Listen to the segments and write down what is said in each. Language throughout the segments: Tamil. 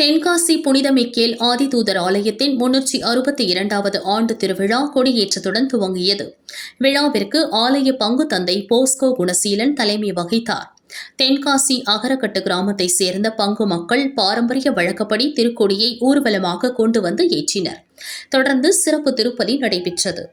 தென்காசி புனித மிக்கேல் ஆதிதூதர் ஆலயத்தின் 362வது ஆண்டு திருவிழா கொடியேற்றத்துடன் துவங்கியது. விழாவிற்கு ஆலய பங்கு தந்தை போஸ்கோ குணசீலன் தலைமை வகித்தார். தென்காசி அகரக்கட்டு கிராமத்தைச் சேர்ந்த பங்கு மக்கள் பாரம்பரிய வழக்கப்படி திருக்கொடியை ஊர்வலமாக கொண்டு வந்து ஏற்றினர். தொடர்ந்து சிறப்பு திருப்பலி நடைபெற்றது.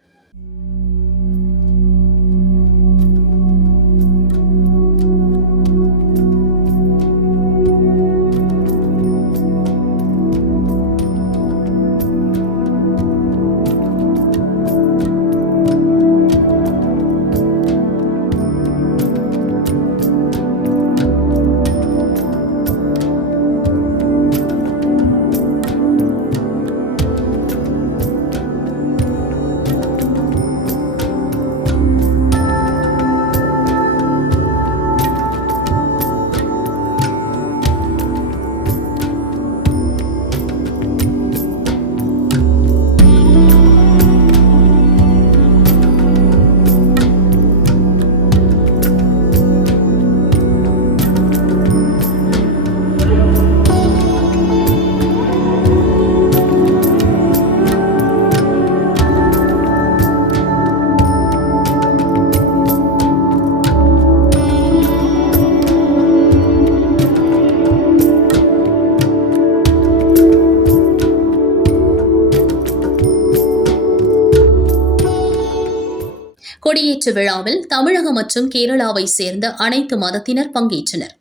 கொடியேற்று விழாவில் தமிழகம் மற்றும் கேரளாவை சேர்ந்த அனைத்து மதத்தினர் பங்கேற்றனர்.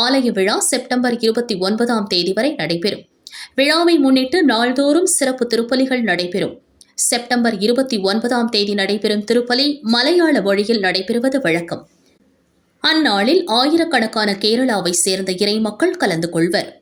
ஆலய விழா செப்டம்பர் 29ஆம் தேதி வரை நடைபெறும். விழாவை முன்னிட்டு நாள்தோறும் சிறப்பு திருப்பலிகள் நடைபெறும். செப்டம்பர் 29ஆம் தேதி நடைபெறும் திருப்பலி மலையாள மொழியில் நடைபெறுவது வழக்கம். அந்நாளில் ஆயிரக்கணக்கான கேரளாவை சேர்ந்த இறை மக்கள் கலந்து கொள்வர்.